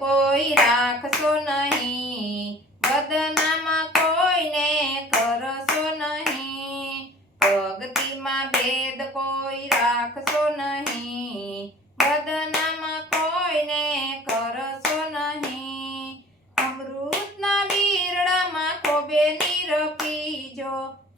કોઈ રાખશો નહીં, બદનામ કોઈને કરશો નહીં, ભક્તિમાં ભેદ કોઈ રાખશો નહીં, બદનામ કોઈને કરશો નહીં, અમૃતના વીરડામાં ખોબે નીર પીજો,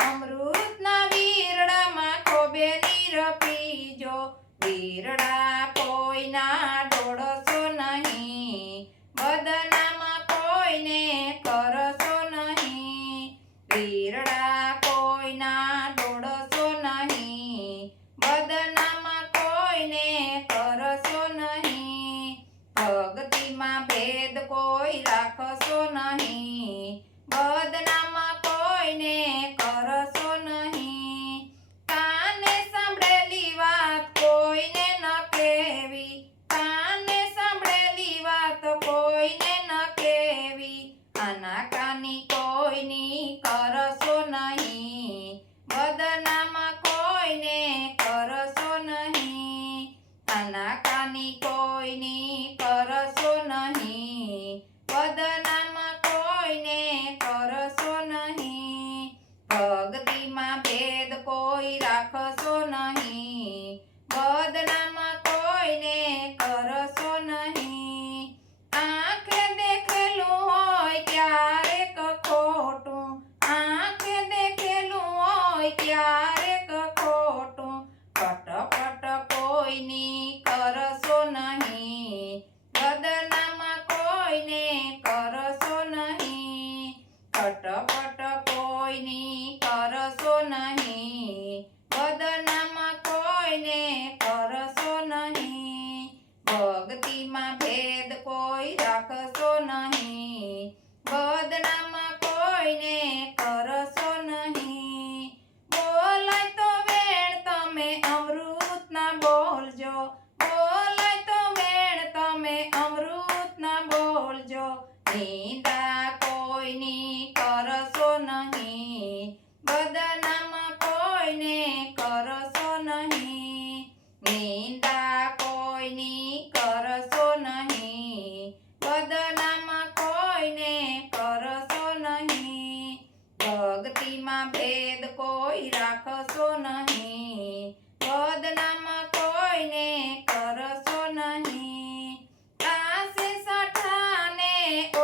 અમૃતના વીરડામાં ખોબે નીર પીજો, વીરડા કોઈના ઢોળશો નહીં, બદનામ કોઈને કરશો નહીં, વીરડા કોઈના ઢોળશો નહીં, બદનામ કોઈને કરશો નહીં, ભક્તિમાં ભેદ કોઈ રાખશો નહીં, બદનામ કોઈને કરશો નહીં, કાને સાંભળેલી વાત કોઈને ન કહેવી, કાને સાંભળેલી વાત કોઈને ન કહેવી, આનાકાની કોઈની કરશો નહીં, બદનામ કોઈને કરશો નહીં, આનાકાની કોઈની કરશો નહીં, બદનામ કોઈને કરશો નહીં, ભક્તિમાં ભેદ કોઈ રાખશો નહીં, બદનામ કોઈને કરશો નહીં, આંખે દેખેલું હોય ક્યારેક ખોટું, આંખે દેખેલું હોય ક્યારેક ખોટું, પટપટ કોઈની કરશો નહીં, બદનામ કોઈને કરશો નહીં, પટપટ કોઈની કરશો નહીં, બદનામ કોઈને કરશો નહીં, ભક્તિમાં ભેદ કોઈ રાખશો નહીં, બદનામ કોઈને કરશો નહીં, બોલાય તો વેણ તમે અમૃતના બોલજો, બોલાય તો વેણ તમે અમૃતના બોલજો, નિંદા કોઈની કરશો નહીં, બદનામ કોઈને કરશો નહીં, નિંદા કોઈની કરશો નહીં, બદનામ કોઈને કરશો નહીં, ભક્તિમાં ભેદ કોઈ રાખશો નહીં, બદનામ કોઈને કરશો નહીં, આશે સાઠાને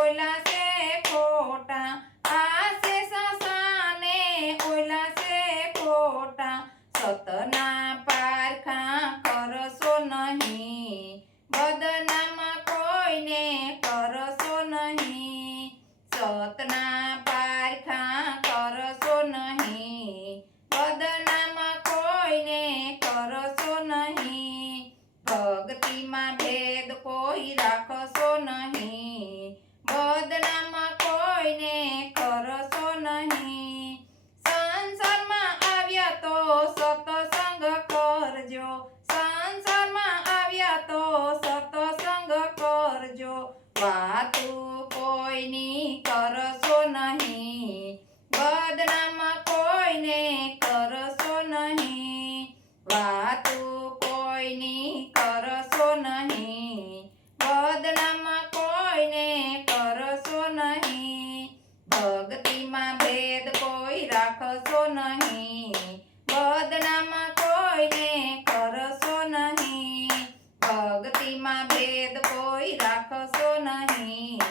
ઓલા છે ખોટા, આશે સાસાને ઓલા છે ખોટા, સતના પારખા કરશો નહીં, બદનામ કોઈને કરશો નહીં, સતના પારખા કરશો નહીં, બદનામ કોઈને કરશો નહીં, ભક્તિમાં ભેદ કોઈ રાખશો નહીં, બદનામ કોઈને કરશો નહીં, સંસારમાં આવ્યા તો સત્સંગ કરજો, સંસારમાં આવ્યા તો સત્સંગ કરજો, વાતું કોઈની કરશો નહીં, બદનામ કોઈને કરશો નહીં, વાતું કોઈની કરશો નહીં, બદનામ કોઈને કરશો નહીં, ભક્તિમાં ભેદ કોઈ રાખશો નહીં, બદનામ કોઈને કરશો નહીં, ભક્તિમાં ભેદ કોઈ રાખશો નહીં.